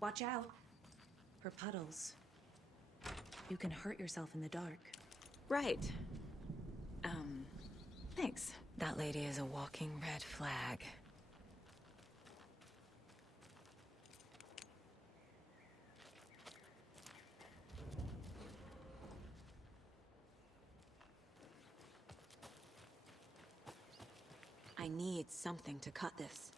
Watch out for puddles. You can hurt yourself in the dark. Right. Thanks. That lady is a walking red flag. I need something to cut this.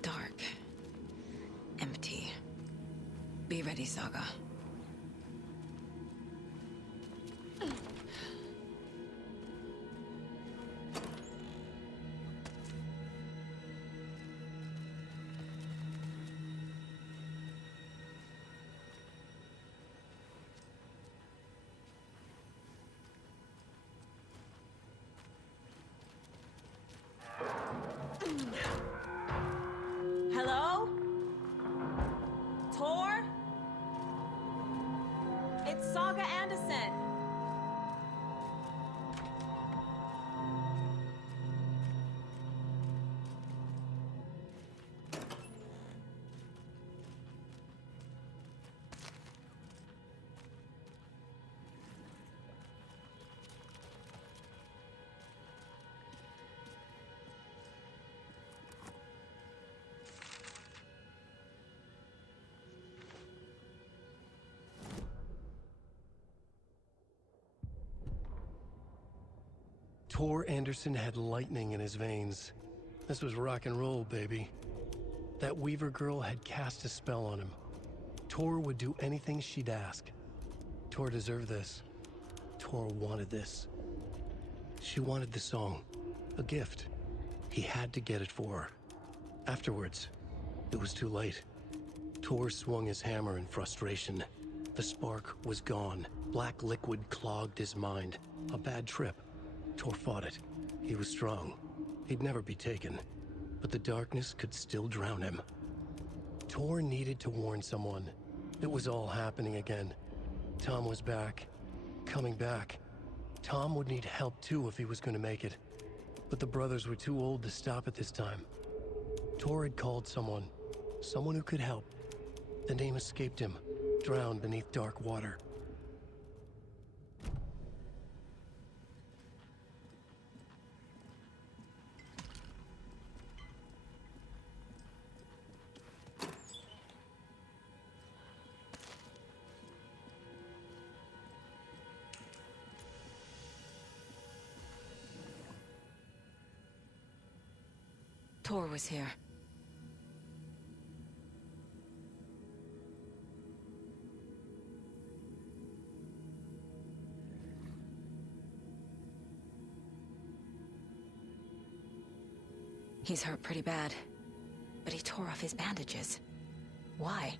Dark. Empty. Be ready, Saga. Hello? Tor? It's Saga Anderson. Tor Anderson had lightning in his veins. This was rock and roll, baby. That Weaver girl had cast a spell on him. Tor would do anything she'd ask. Tor deserved this. Tor wanted this. She wanted the song. A gift. He had to get it for her. Afterwards, it was too late. Tor swung his hammer in frustration. The spark was gone. Black liquid clogged his mind. A bad trip. Tor fought it. He was strong. He'd never be taken. But the darkness could still drown him. Tor needed to warn someone. It was all happening again. Tom was back. Coming back. Tom would need help too if he was going to make it. But the brothers were too old to stop at this time. Tor had called someone. Someone who could help. The name escaped him. Drowned beneath dark water. Tor was here. He's hurt pretty bad, but he tore off his bandages. Why?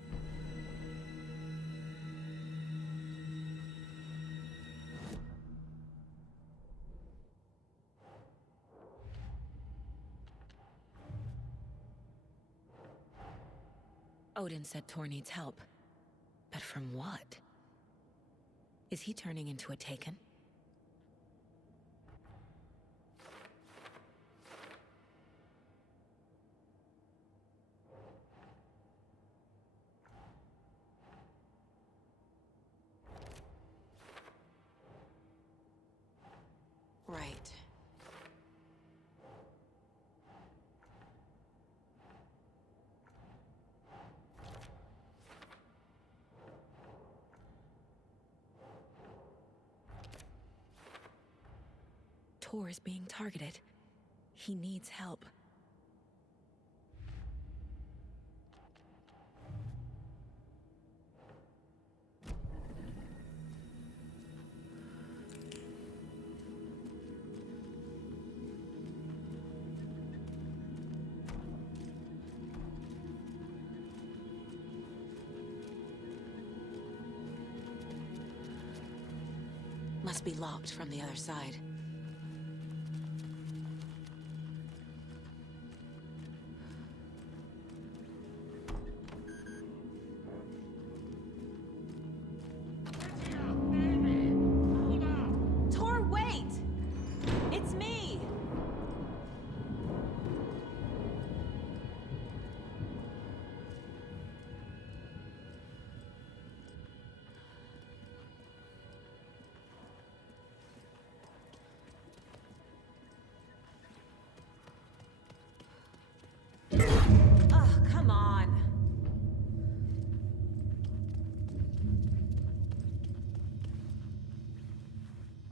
Odin said Tor needs help. But from what? Is he turning into a Taken? Right. Tor is being targeted. He needs help. Must be locked from the other side.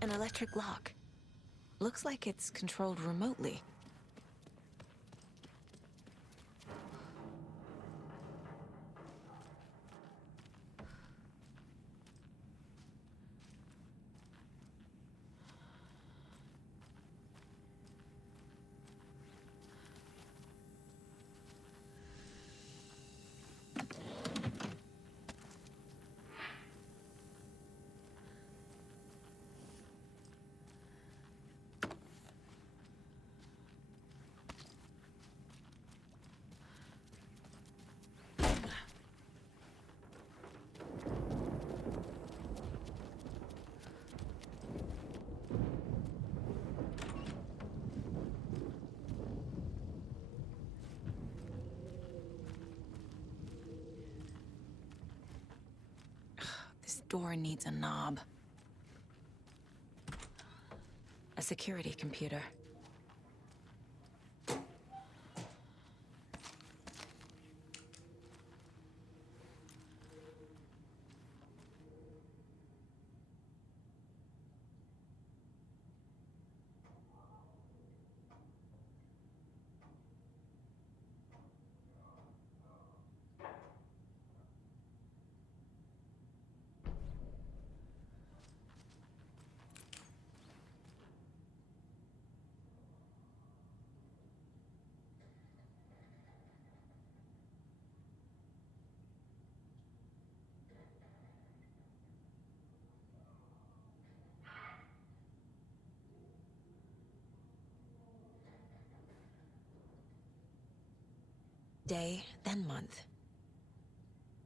An electric lock. Looks like it's controlled remotely. This door needs a knob. A security computer. Day, then month.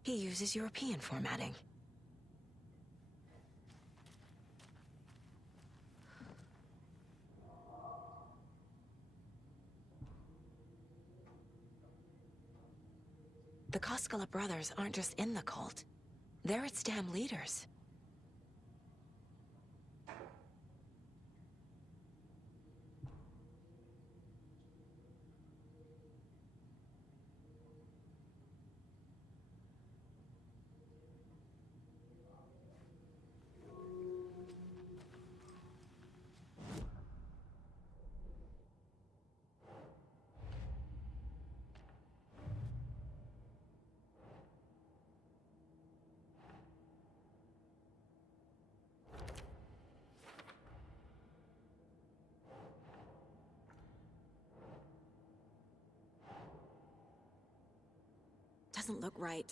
He uses European formatting. The Koskela brothers aren't just in the cult. They're its damn leaders. Doesn't look right.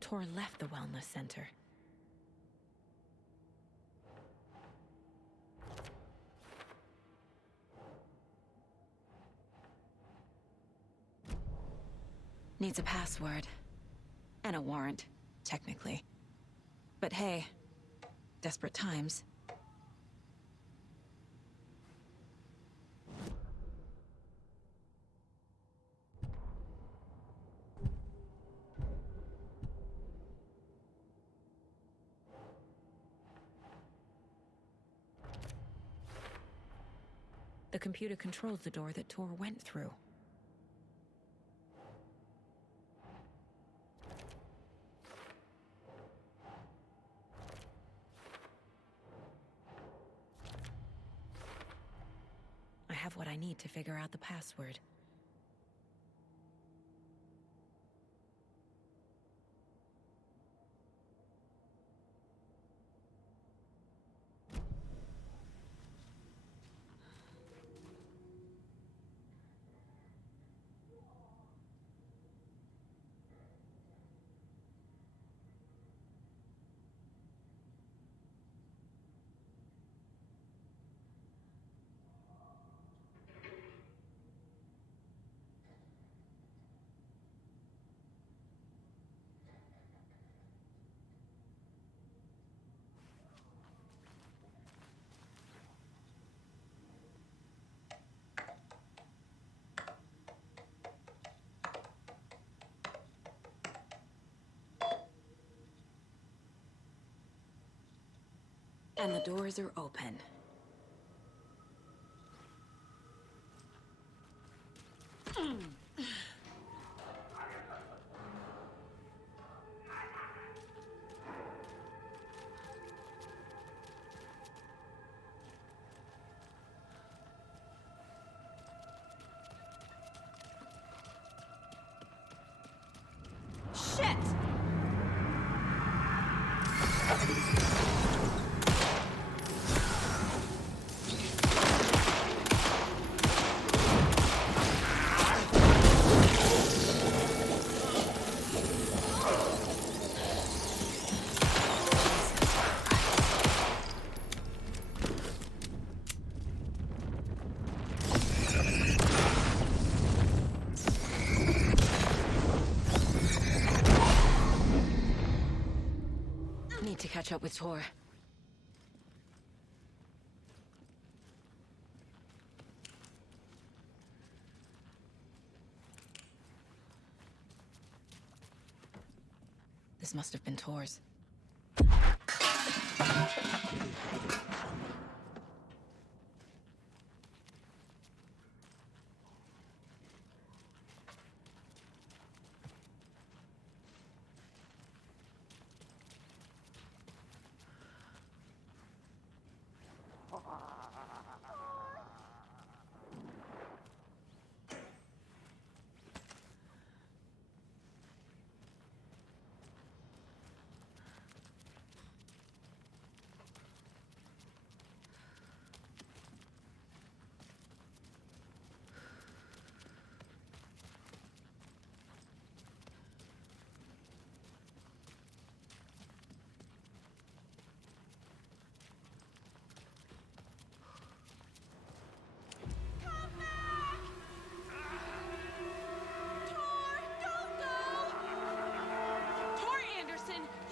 Tor left the wellness center. Needs a password. And a warrant, technically. But hey, desperate times. The computer controls the door that Tor went through. I have what I need to figure out the password. And the doors are open. Shit! Need to catch up with Tor. This must have been Tor's.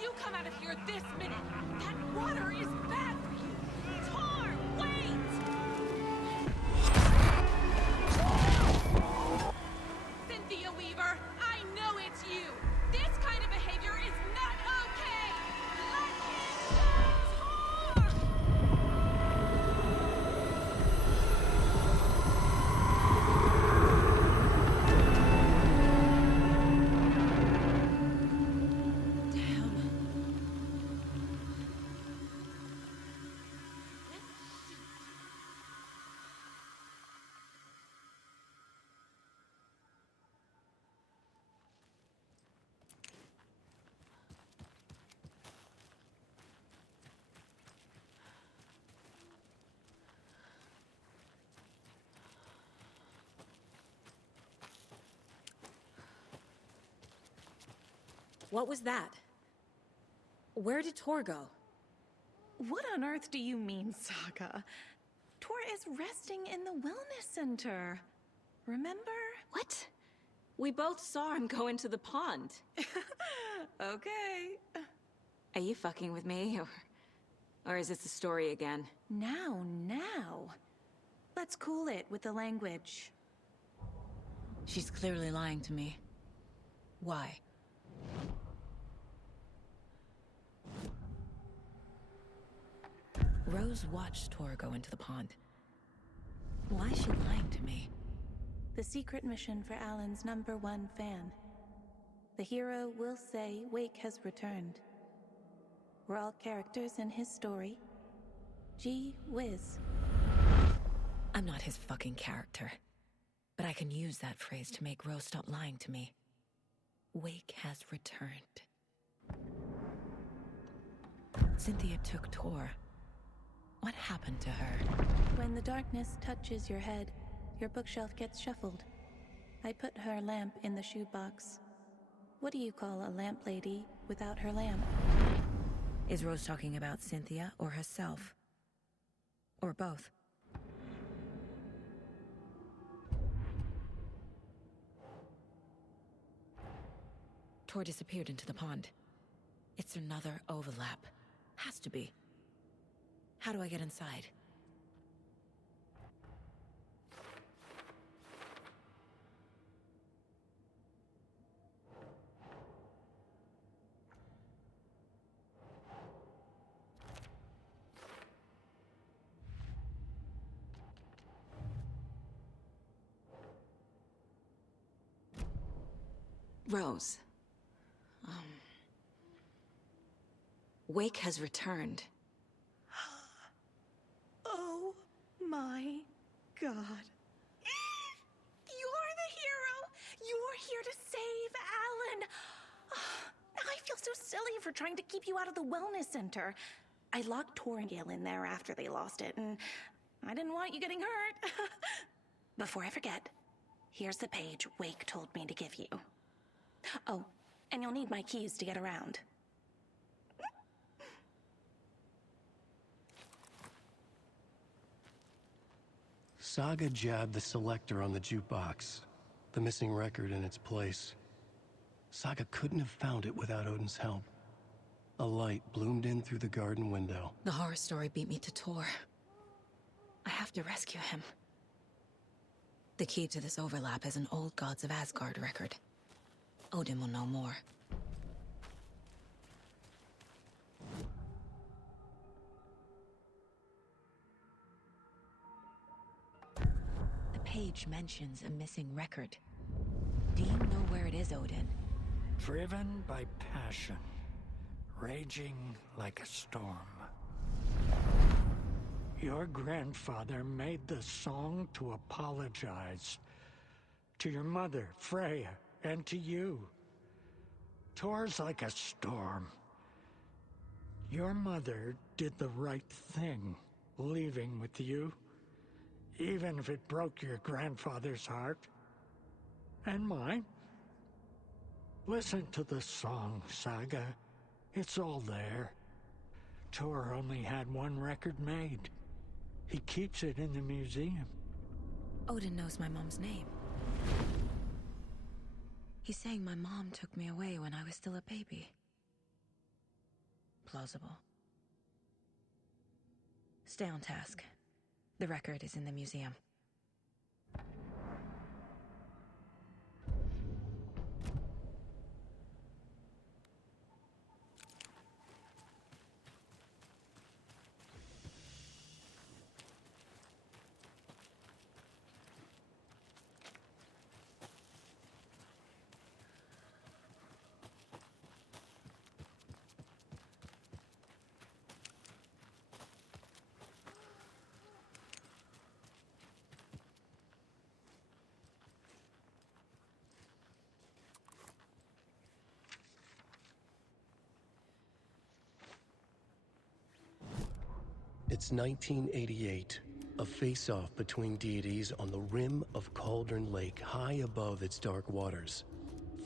You come out of here this minute! That water is bad for you! Tor, wait! Cynthia Weaver, I know it's you! This kind of behavior is not okay! Let him go, Tor! What was that? Where did Tor go? What on earth do you mean, Saga? Tor is resting in the wellness center. Remember? What? We both saw him go into the pond. Okay. Are you fucking with me, or is this a story again? Now. Let's cool it with the language. She's clearly lying to me. Why? Rose watched Tor go into the pond. Why is she lying to me? The secret mission for Alan's #1 fan. The hero will say Wake has returned. We're all characters in his story. Gee whiz. I'm not his fucking character. But I can use that phrase to make Rose stop lying to me. Wake has returned. Cynthia took Tor. What happened to her? When the darkness touches your head, your bookshelf gets shuffled. I put her lamp in the shoebox. What do you call a lamp lady without her lamp? Is Rose talking about Cynthia or herself? Or both? Tor disappeared into the pond. It's another overlap. Has to be. How do I get inside? Rose. Wake has returned. Oh my God. You're the hero! You're here to save Alan! I feel so silly for trying to keep you out of the wellness center. I locked Tor and Gale in there after they lost it, and I didn't want you getting hurt. Before I forget, here's the page Wake told me to give you. Oh, and you'll need my keys to get around. Saga jabbed the selector on the jukebox, the missing record in its place. Saga couldn't have found it without Odin's help. A light bloomed in through the garden window. The horror story beat me to Tor. I have to rescue him. The key to this overlap is an old Gods of Asgard record. Odin will know more. The page mentions a missing record. Do you know where it is, Odin? Driven by passion, raging like a storm. Your grandfather made the song to apologize. To your mother, Freya, and to you. Tor's like a storm. Your mother did the right thing, leaving with you. Even if it broke your grandfather's heart. And mine. Listen to the song, Saga. It's all there. Tor only had one record made. He keeps it in the museum. Odin knows my mom's name. He's saying my mom took me away when I was still a baby. Plausible. Stay on task. The record is in the museum. It's 1988, a face-off between deities on the rim of Cauldron Lake, high above its dark waters.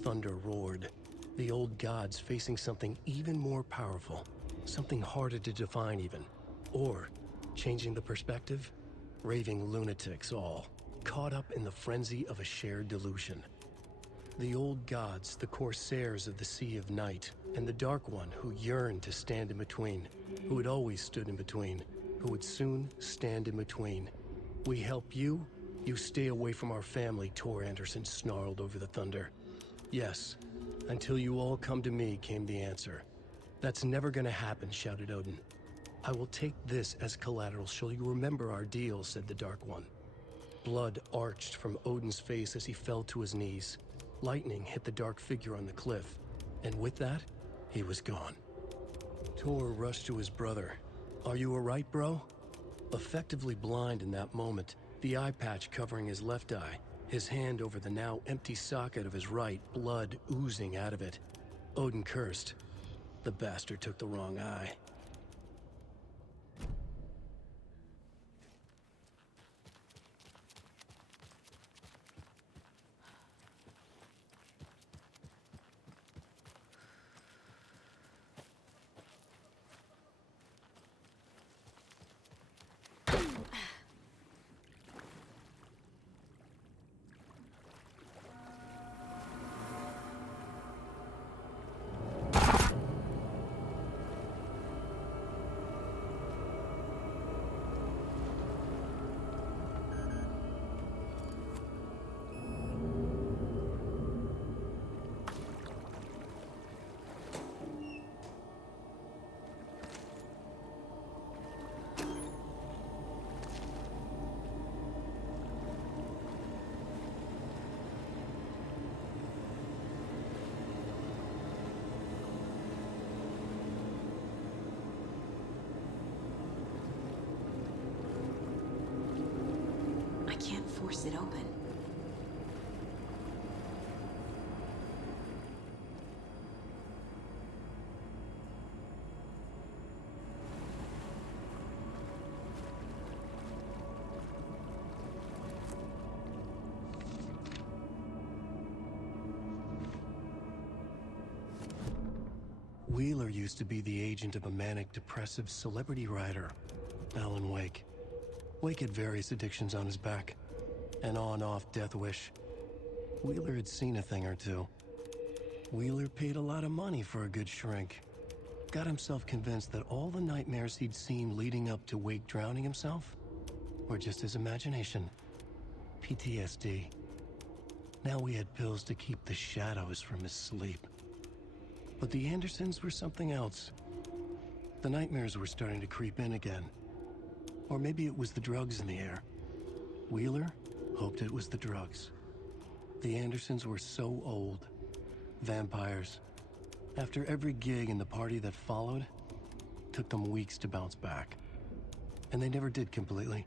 Thunder roared, the old gods facing something even more powerful, something harder to define even. Or, changing the perspective, raving lunatics all, caught up in the frenzy of a shared delusion. The old gods, the corsairs of the Sea of Night, and the Dark One who yearned to stand in between, who had always stood in between, who would soon stand in between. We help you, you stay away from our family, Tor Anderson snarled over the thunder. Yes, until you all come to me, came the answer. That's never gonna happen, shouted Odin. I will take this as collateral, shall you remember our deal, said the Dark One. Blood arched from Odin's face as he fell to his knees. Lightning hit the dark figure on the cliff, and with that, he was gone. Tor rushed to his brother. Are you alright, bro? Effectively blind in that moment, the eye patch covering his left eye, his hand over the now empty socket of his right, blood oozing out of it. Odin cursed. The bastard took the wrong eye. it open. Wheeler used to be the agent of a manic-depressive celebrity writer, Alan Wake. Wake had various addictions on his back, an on-off death wish. Wheeler had seen a thing or two. Wheeler paid a lot of money for a good shrink. Got himself convinced that all the nightmares he'd seen leading up to Wake drowning himself were just his imagination. PTSD. Now he had pills to keep the shadows from his sleep. But the Andersons were something else. The nightmares were starting to creep in again. Or maybe it was the drugs in the air. Wheeler hoped it was the drugs. The Andersons were so old. Vampires. After every gig and the party that followed, took them weeks to bounce back. And they never did completely.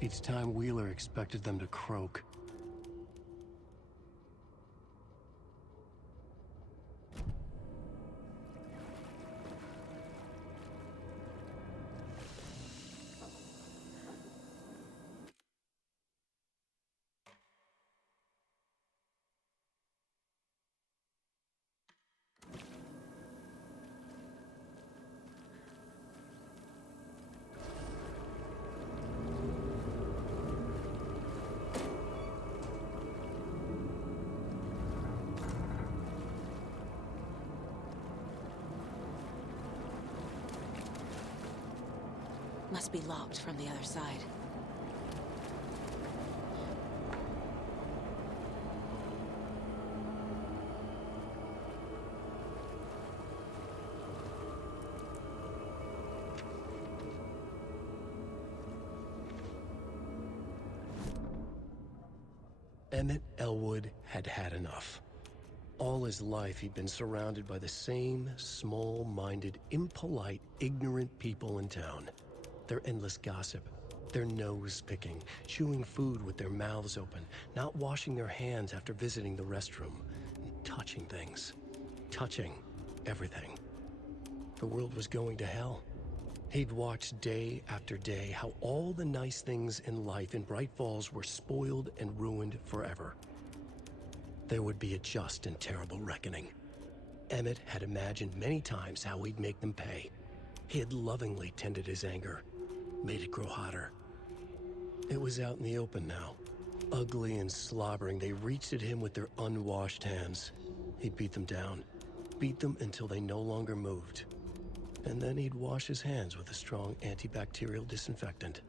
Each time Wheeler expected them to croak. Must be locked from the other side. Emmett Elwood had had enough. All his life he'd been surrounded by the same small-minded, impolite, ignorant people in town. Their endless gossip, their nose-picking, chewing food with their mouths open, not washing their hands after visiting the restroom, and touching things. Touching everything. The world was going to hell. He'd watched day after day how all the nice things in life in Bright Falls were spoiled and ruined forever. There would be a just and terrible reckoning. Emmett had imagined many times how he'd make them pay. He had lovingly tended his anger, made it grow hotter. It was out in the open now. Ugly and slobbering, they reached at him with their unwashed hands. He'd beat them down, beat them until they no longer moved. And then he'd wash his hands with a strong antibacterial disinfectant.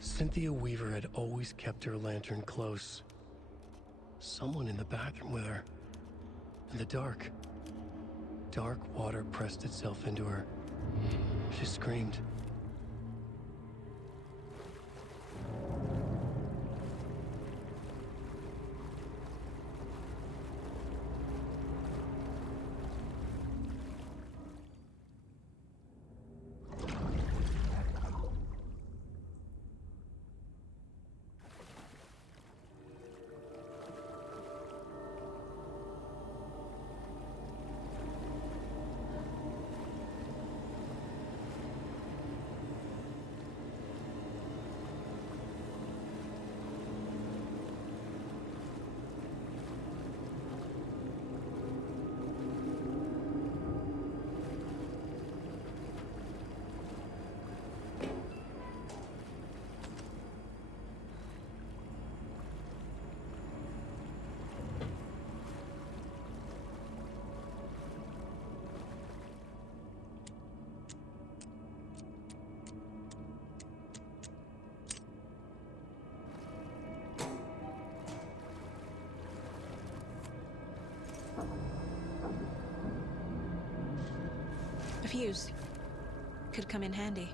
Cynthia Weaver had always kept her lantern close. someone in the bathroom with her. In the dark. Dark water pressed itself into her. She screamed. A fuse. Could come in handy.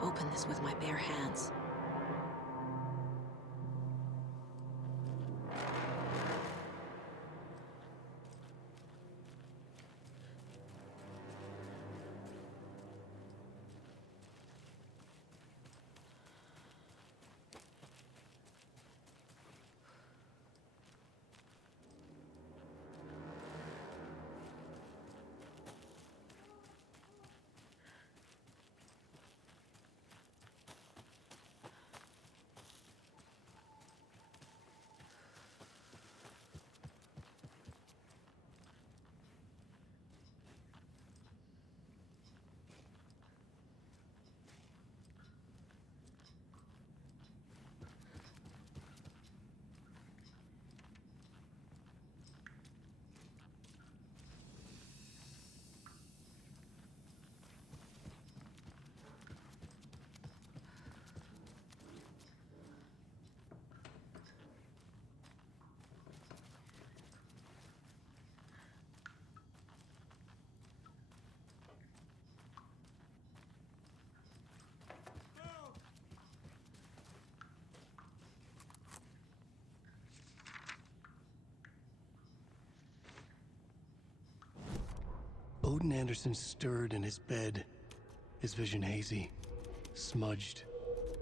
Open this with my bare hands. Odin Anderson stirred in his bed, his vision hazy, smudged.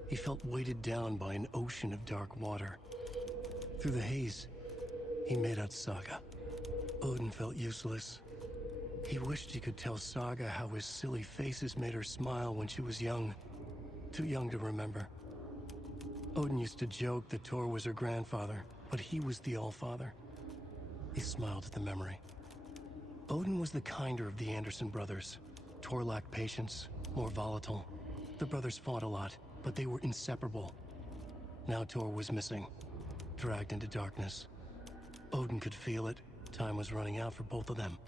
He felt weighted down by an ocean of dark water. Through the haze, he made out Saga. Odin felt useless. He wished he could tell Saga how his silly faces made her smile when she was young. Too young to remember. Odin used to joke that Tor was her grandfather, but he was the Allfather. He smiled at the memory. Odin was the kinder of the Anderson brothers. Tor lacked patience, more volatile. The brothers fought a lot, but they were inseparable. Now Tor was missing, dragged into darkness. Odin could feel it. Time was running out for both of them.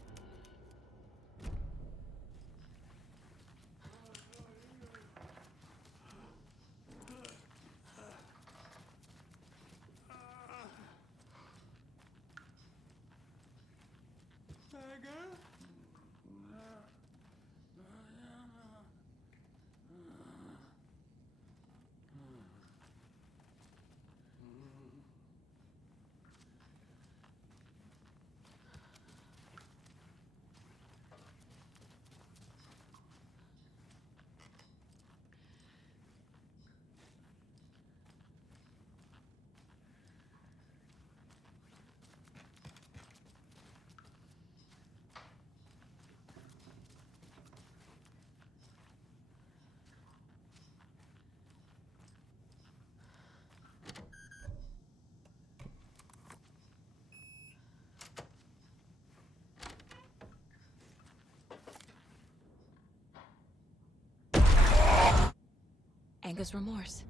Anger's remorse.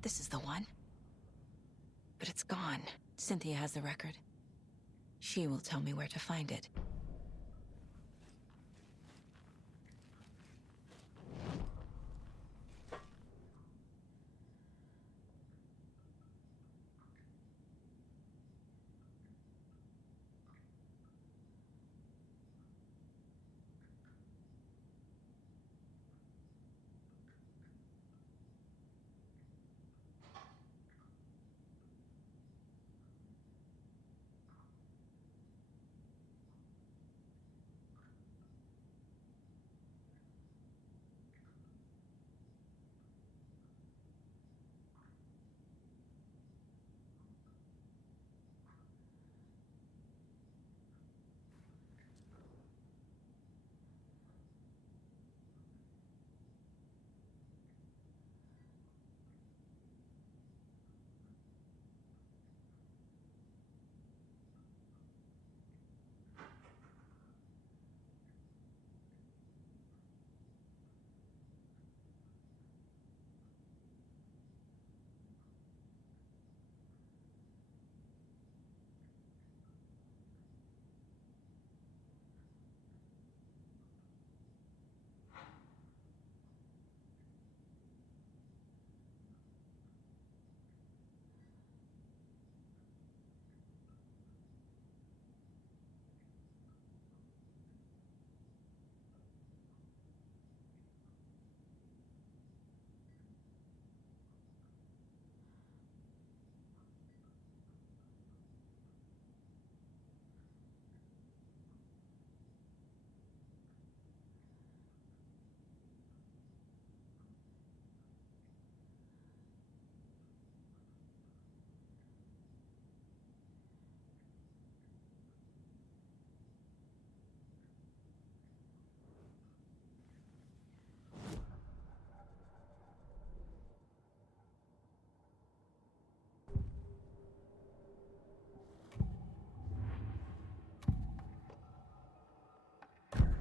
This is the one. But it's gone. Cynthia has the record. She will tell me where to find it.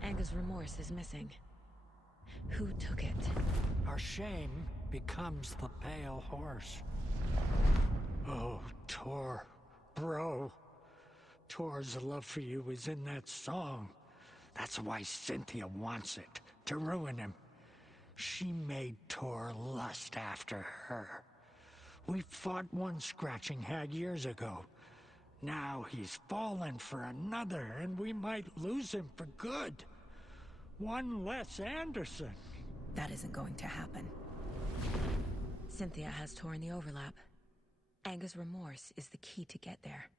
Anger's remorse is missing. Who took it? Our shame becomes the pale horse. Oh, Tor. Bro. Tor's love for you is in that song. That's why Cynthia wants it, to ruin him. She made Tor lust after her. We fought one scratching hag years ago. Now he's fallen for another, and we might lose him for good. One less Anderson. That isn't going to happen. Cynthia has Tor in the overlap. Anger's remorse is the key to get there.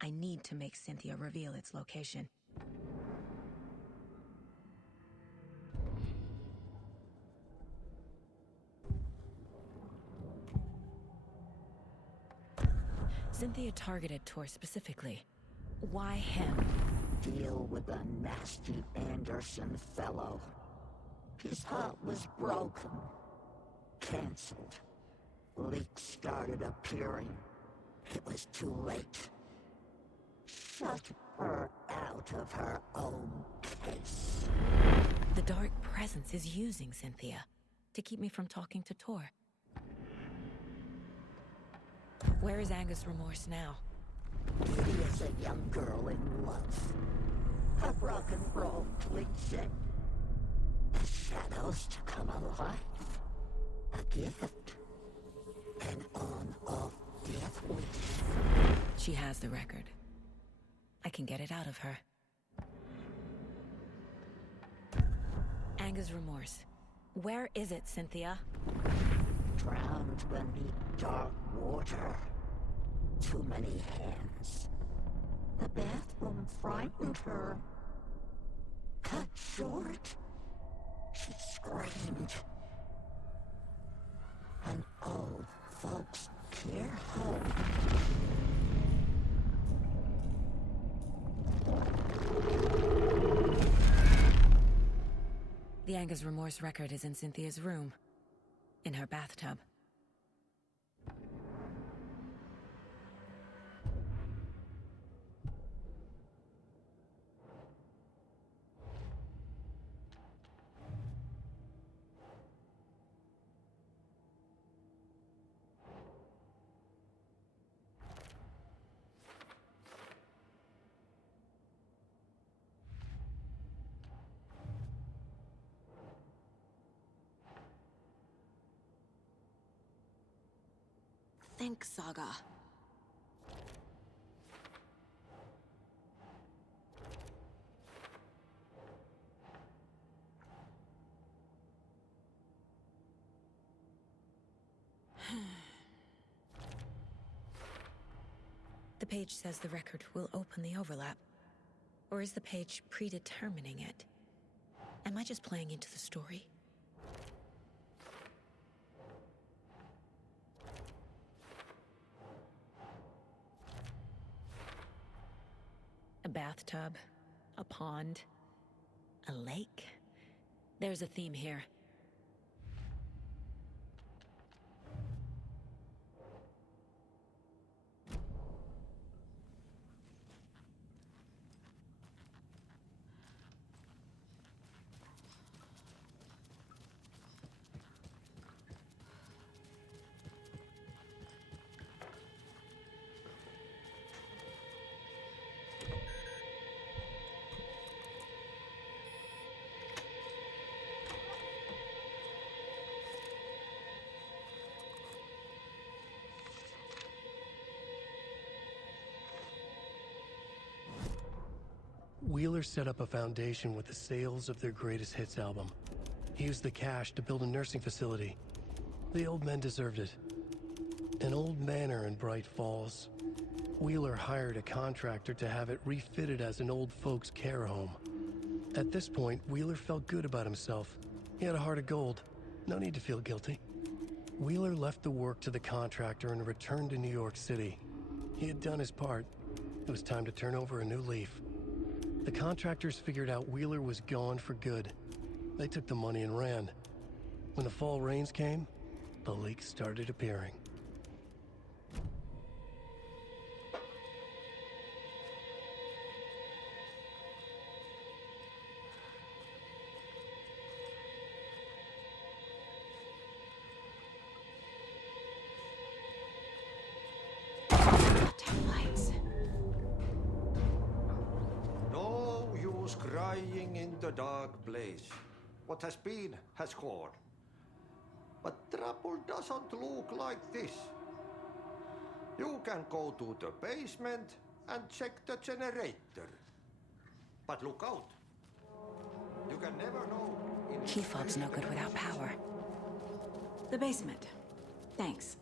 I need to make Cynthia reveal its location. Cynthia targeted Tor specifically. Why him? Deal with the nasty Anderson fellow. His heart was broken. Cancelled. Leaks started appearing. It was too late. Shut her out of her own case. The Dark Presence is using Cynthia to keep me from talking to Tor. Where is Angus Remorse now? Kitty is a young girl in love. A rock and roll cliche. The shadows to come alive. A gift. An on-off death wish. She has the record. I can get it out of her. Angus Remorse. Where is it, Cynthia? Drowned beneath dark water. Too many hands. The bathroom frightened her. Cut short. She screamed. An old folks' care home. The Angus Remorse record is in Cynthia's room. In her bathtub. Think, Saga. The page says the record will open the overlap. Or is the page predetermining it? Am I just playing into the story? A bathtub, a pond, a lake. There's a theme here. Wheeler set up a foundation with the sales of their greatest hits album. He used the cash to build a nursing facility. The old men deserved it. An old manor in Bright Falls. Wheeler hired a contractor to have it refitted as an old folks' care home. At this point, Wheeler felt good about himself. He had a heart of gold. No need to feel guilty. Wheeler left the work to the contractor and returned to New York City. He had done his part. It was time to turn over a new leaf. The contractors figured out Wheeler was gone for good. They took the money and ran. When the fall rains came, the leaks started appearing. Lights. No use crying in the dark place. What has been has gone. But trouble doesn't look like this. You can go to the basement and check the generator. But look out. You can never know. Key fob's no good without power. The basement. Thanks.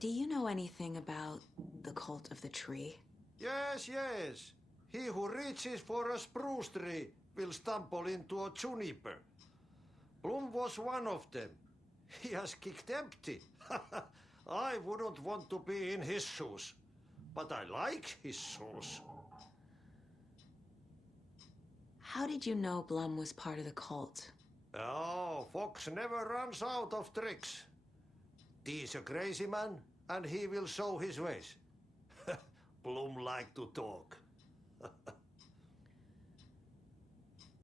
Do you know anything about the cult of the tree? Yes, yes. He who reaches for a spruce tree will stumble into a juniper. Blum was one of them. He has kicked empty. I wouldn't want to be in his shoes, but I like his shoes. How did you know Blum was part of the cult? Oh, Fox never runs out of tricks. He's a crazy man, and he will show his ways. Blum like to talk.